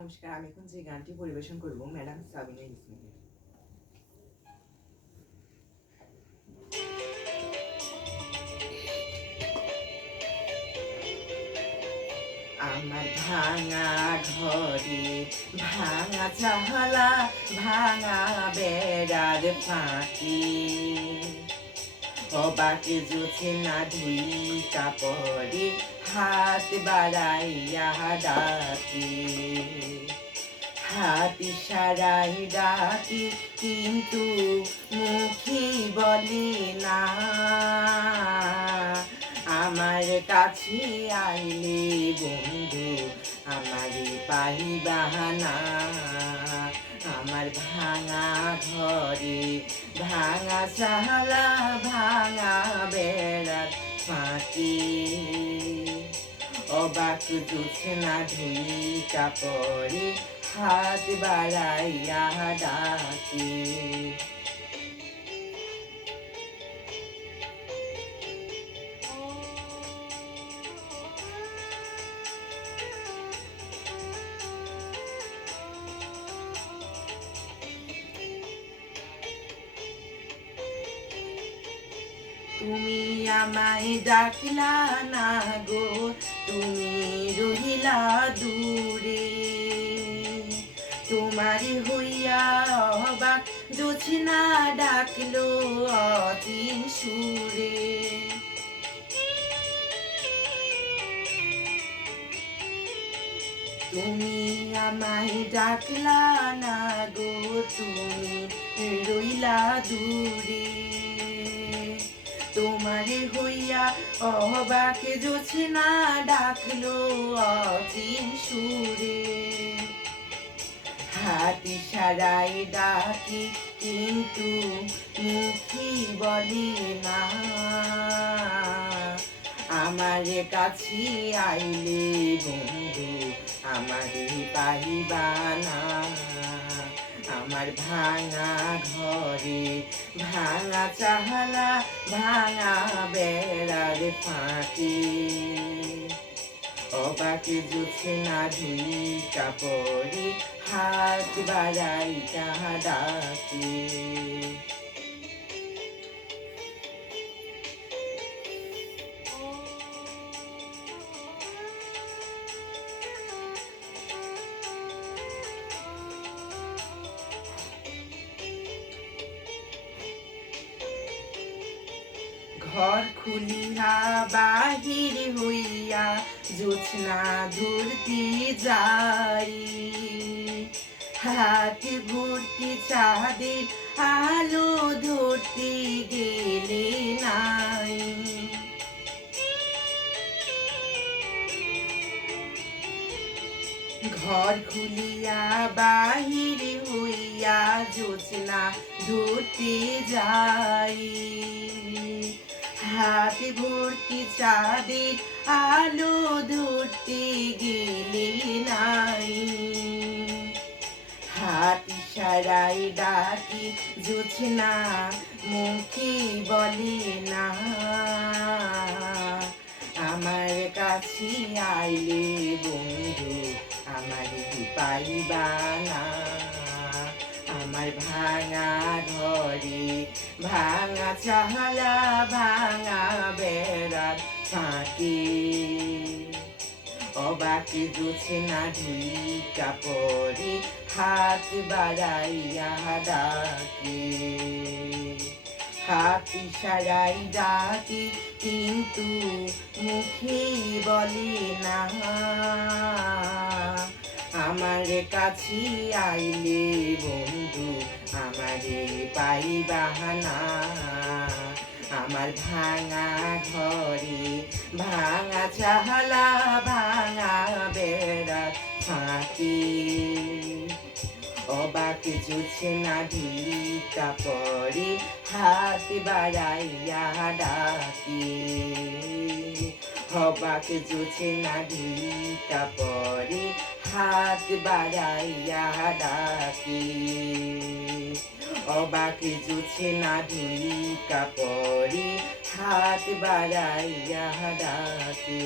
নমস্কার, আমি এখন যে গানটি পরিবেশন করব ম্যাডাম সাবিনা ইসমাইলের। আমার ভাঙা ঘরে ভাঙা চাহলা ভাঙা বেড়ার ফাঁকি অবাকে জোছে না ধুই কাপড়ে হাত বাড়াইয়া ডাকি হাত ইশারায় ডাকি কিন্তু মুখে বলে না আমার কাছে আইলে বন্ধু আমার পাইবাহানা আমার ভাঙা ঘরে ভাঙা চালা ভাঙা বেড়ার ফাঁকি অবাক জুছে না ধুই কাপড়ে হাত বাড়াইয়া ডাকি তুমি আমায় ডাকলা না গো, তুমি রহিলা দূরে তোমারই হইয়া অবাক জোছনা ডাকলো অচিন সুরে তুমি আমায় ডাকলা না গো, তুমি রইলা দূরে তোমারে হইয়া অবাকে জোছনা ডাকলো অচিন সুরে হাত ইশারায় ডাকি কিন্তু মুখে বলে না আমার কাছে আইলে বন্ধু আমারে পাইবানা আমার ভাঙা ঘরে ভাঙা চাহলা ভাঙা বেড়ার ফাঁকি অবাকে জুছে না ধুই কাপড়ে হাত বাড়াইয়া ডাকি ঘর খুলিয়া বাহির হইয়া জোছনা ধরতে যাই হাত ভর্তি চাঁদের আলো ধরতে গেলে নাই ঘর খুলিয়া বাহির হইয়া জোছনা ধরতে যাই হাত ভর্তি চাঁদের আলো ধরতে গেলে নাই হাত ইশারায় ডাকি জোছনা মুখে বলে না আমার কাছে আইলে বন্ধু আমার পাইবানা আমার ভাঙা ঘরে ভাঙা চাহলা ভাঙা বেড়ার ফাঁকি অবাকে জোছে না ধুই কাপড়ে হাত বাড়াইয়া ডাকি হাত ইশারায় ডাকি কিন্তু মুখে বলে না আমার কাছে আইলে বন্ধু আমারে পাইবাহানা আমার ভাঙা ঘরে ভাঙা চাহলা ভাঙা বেড়ার ফাঁকি অবাক জুছে না ধুই কাপড়ে হাত বাড়াইয়া ডাকি অবাক জুছে না ধুই কাপড়ে হাত বাড়াইয়া ডাকি অবাক জুছে না ধুই কাপড়ে হাত বাড়াইয়া ডাকি